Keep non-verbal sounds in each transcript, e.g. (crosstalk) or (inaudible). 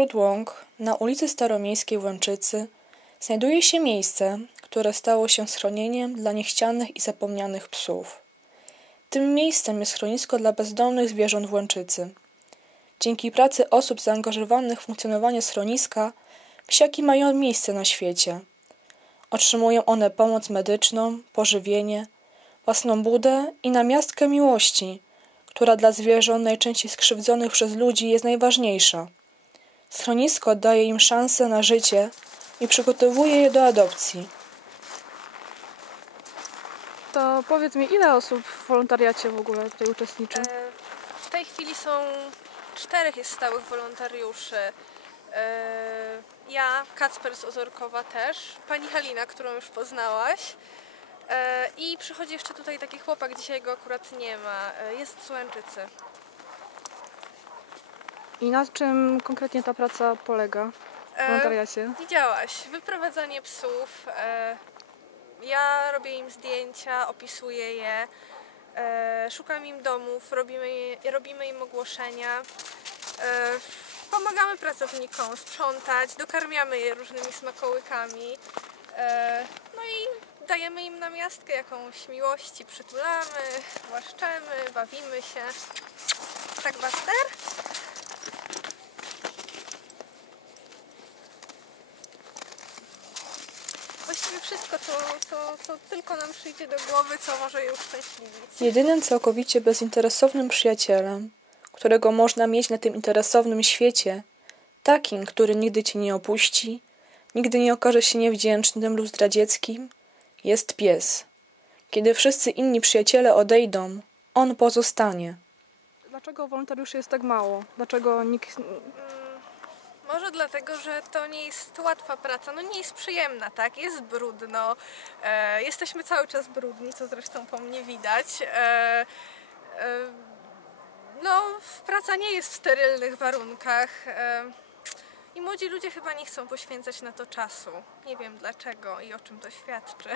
wśród łąk, na ulicy Staromiejskiej w Łęczycy, znajduje się miejsce, które stało się schronieniem dla niechcianych i zapomnianych psów. Tym miejscem jest schronisko dla bezdomnych zwierząt w Łęczycy. Dzięki pracy osób zaangażowanych w funkcjonowanie schroniska, psiaki mają miejsce na świecie. Otrzymują one pomoc medyczną, pożywienie, własną budę i namiastkę miłości, która dla zwierząt najczęściej skrzywdzonych przez ludzi jest najważniejsza. Schronisko daje im szansę na życie i przygotowuje je do adopcji. To powiedz mi, ile osób w wolontariacie w ogóle tutaj uczestniczy? E, W tej chwili są czterech jest stałych wolontariuszy. E, Ja, Kacper z Ozorkowa też, pani Halina, którą już poznałaś. E, I przychodzi jeszcze tutaj taki chłopak, dzisiaj go akurat nie ma. Jest z Łęczycy. I na czym konkretnie ta praca polega w wolontariacie? Widziałaś, wyprowadzanie psów. Ja robię im zdjęcia, opisuję je, szukam im domów, robimy, robimy im ogłoszenia. Pomagamy pracownikom sprzątać, dokarmiamy je różnymi smakołykami. No i dajemy im namiastkę jakąś miłości, przytulamy, głaszczemy, bawimy się. Tak, Buster? Właściwie wszystko, co, co, co tylko nam przyjdzie do głowy, co może je uszczęśliwić. Jedynym całkowicie bezinteresownym przyjacielem, którego można mieć na tym interesownym świecie, takim, który nigdy cię nie opuści, nigdy nie okaże się niewdzięcznym lub zdradzieckim, jest pies. Kiedy wszyscy inni przyjaciele odejdą, on pozostanie. Dlaczego wolontariuszy jest tak mało? Dlaczego nikt... Może dlatego, że to nie jest łatwa praca, no nie jest przyjemna, tak? Jest brudno, e, jesteśmy cały czas brudni, co zresztą po mnie widać. E, e, no, praca nie jest w sterylnych warunkach e, i młodzi ludzie chyba nie chcą poświęcać na to czasu. Nie wiem dlaczego i o czym to świadczy.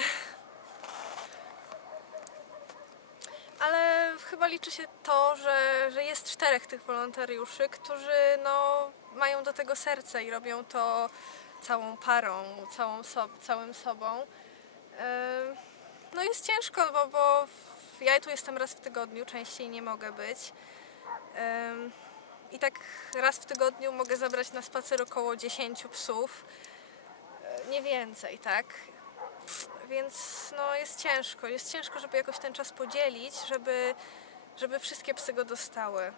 Ale chyba liczy się to, że, że jest czterech tych wolontariuszy, którzy no, mają do tego serce i robią to całą parą, całą so, całym sobą. Ym, No jest ciężko, bo, bo ja tu jestem raz w tygodniu, częściej nie mogę być. Ym, I tak raz w tygodniu mogę zabrać na spacer około 10 psów. Y, Nie więcej, tak? Więc no jest ciężko. Jest ciężko, żeby jakoś ten czas podzielić, żeby, żeby wszystkie psy go dostały.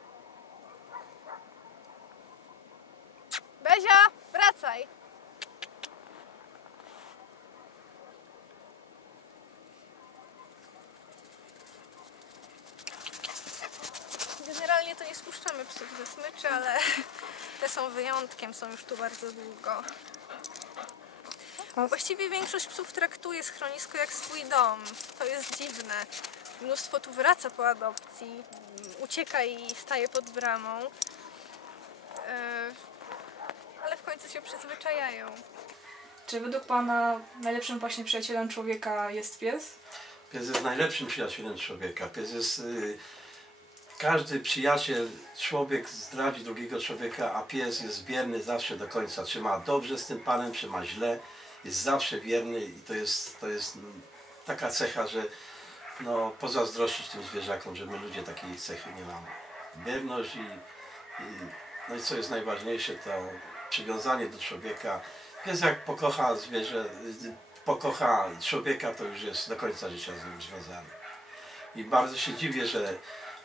Bezia, wracaj! Generalnie to nie spuszczamy psów ze smyczy, ale (laughs) te są wyjątkiem, są już tu bardzo długo. Właściwie większość psów traktuje schronisko jak swój dom. To jest dziwne. Mnóstwo tu wraca po adopcji, ucieka i staje pod bramą. Końcu się przyzwyczajają. Czy według Pana najlepszym właśnie przyjacielem człowieka jest pies? Pies jest najlepszym przyjacielem człowieka. Pies jest. y, każdy przyjaciel, człowiek zdradzi drugiego człowieka, a pies jest wierny zawsze do końca. Czy ma dobrze z tym panem, czy ma źle, jest zawsze wierny i to jest, to jest mm, taka cecha, że no, pozazdrościć tym zwierzakom, że my ludzie takiej cechy nie mamy. Wierność i, i no i co jest najważniejsze, to przywiązanie do człowieka. Pies jak pokocha zwierzę, pokocha człowieka, to już jest do końca życia z nim związany. I bardzo się dziwię, że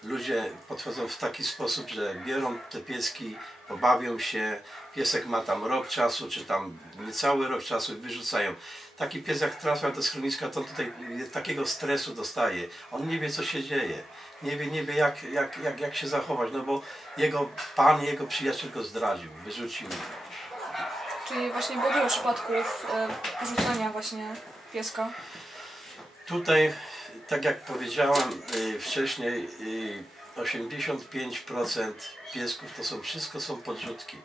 ludzie podchodzą w taki sposób, że biorą te pieski, pobawią się, piesek ma tam rok czasu, czy tam niecały rok czasu i wyrzucają. Taki pies jak trafia do schroniska, to tutaj takiego stresu dostaje. On nie wie, co się dzieje. Nie wie, nie wie jak, jak, jak, jak się zachować, no bo jego pan, jego przyjaciel go zdradził, wyrzucił. Czyli właśnie było dużo przypadków e, porzucania właśnie pieska. Tutaj, tak jak powiedziałem y, wcześniej, y, 85% piesków to są wszystko są podrzutki.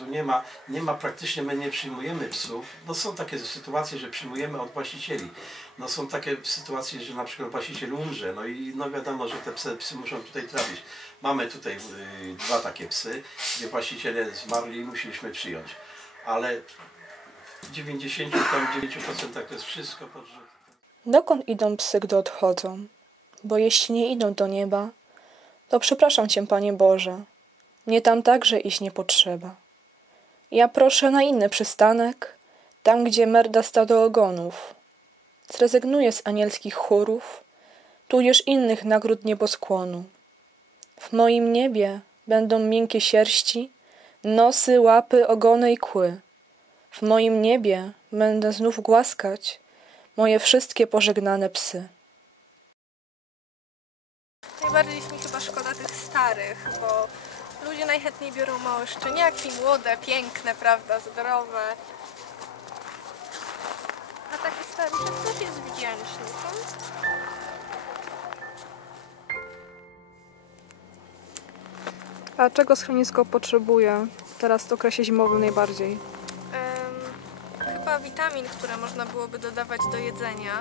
Tu nie ma, nie ma praktycznie, my nie przyjmujemy psów. No są takie sytuacje, że przyjmujemy od właścicieli. No są takie sytuacje, że na przykład właściciel umrze, no i no wiadomo, że te psy, psy muszą tutaj trafić. Mamy tutaj y, dwa takie psy, gdzie właściciele zmarli i musieliśmy przyjąć. Ale w 99% to jest wszystko podrzut. Dokąd idą psy, gdy odchodzą? Bo jeśli nie idą do nieba, to przepraszam Cię, Panie Boże, mnie tam także iść nie potrzeba. Ja proszę na inny przystanek, tam gdzie merda stado ogonów. Zrezygnuję z anielskich chórów, tudzież innych nagród nieboskłonu. W moim niebie będą miękkie sierści, nosy, łapy, ogony i kły. W moim niebie będę znów głaskać moje wszystkie pożegnane psy. Najbardziej mi chyba szkoda tych starych, bo ludzie najchętniej biorą małe szczeniaki, młode, piękne, prawda, zdrowe. A taki staruszek też jest wdzięczny? A czego schronisko potrzebuje teraz w okresie zimowym najbardziej? Chyba witamin, które można byłoby dodawać do jedzenia.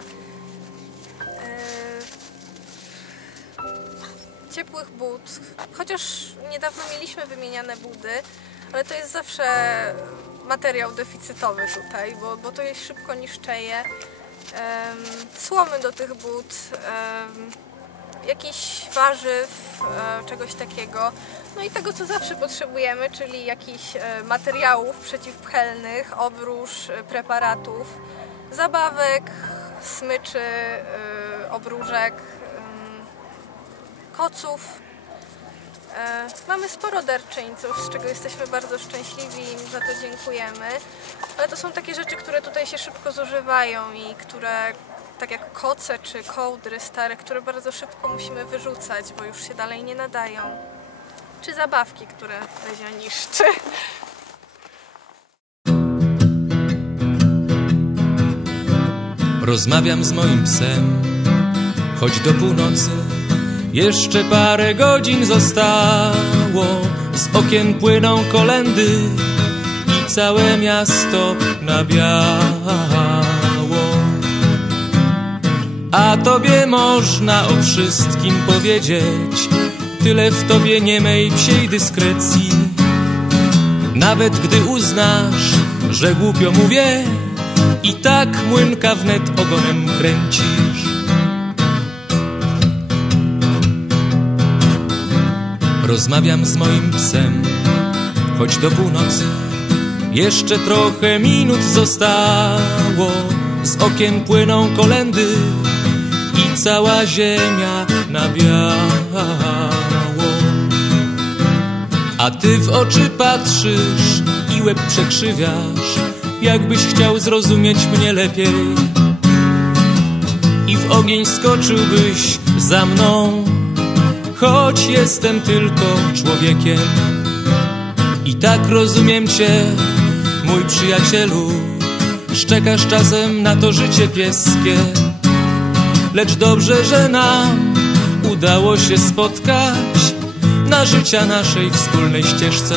Ciepłych bud, chociaż niedawno mieliśmy wymieniane budy, ale to jest zawsze materiał deficytowy tutaj, bo, bo to jest szybko niszczeje. Em, słomy do tych bud, em, jakichś warzyw, e, czegoś takiego. No i tego, co zawsze potrzebujemy, czyli jakichś e, materiałów przeciwpchelnych, obróż, e, preparatów, zabawek, smyczy, obróżek, koców. E, Mamy sporo darczyńców, z czego jesteśmy bardzo szczęśliwi i im za to dziękujemy. Ale to są takie rzeczy, które tutaj się szybko zużywają i które, tak jak koce czy kołdry stare, które bardzo szybko musimy wyrzucać, bo już się dalej nie nadają. Czy zabawki, które Lezia niszczy. Rozmawiam z moim psem, choć do północy jeszcze parę godzin zostało. Z okien płyną kolendy i całe miasto na biało. A tobie można o wszystkim powiedzieć, tyle w tobie niemej psiej dyskrecji. Nawet gdy uznasz, że głupio mówię, i tak młynka wnet ogonem kręcisz. Rozmawiam z moim psem, choć do północy jeszcze trochę minut zostało. Z okien płyną kolendy i cała ziemia na biało. A ty w oczy patrzysz i łeb przekrzywiasz, jakbyś chciał zrozumieć mnie lepiej. I w ogień skoczyłbyś za mną, choć jestem tylko człowiekiem. I tak rozumiem cię, mój przyjacielu, szczekasz czasem na to życie pieskie. Lecz dobrze, że nam udało się spotkać na życia naszej wspólnej ścieżce.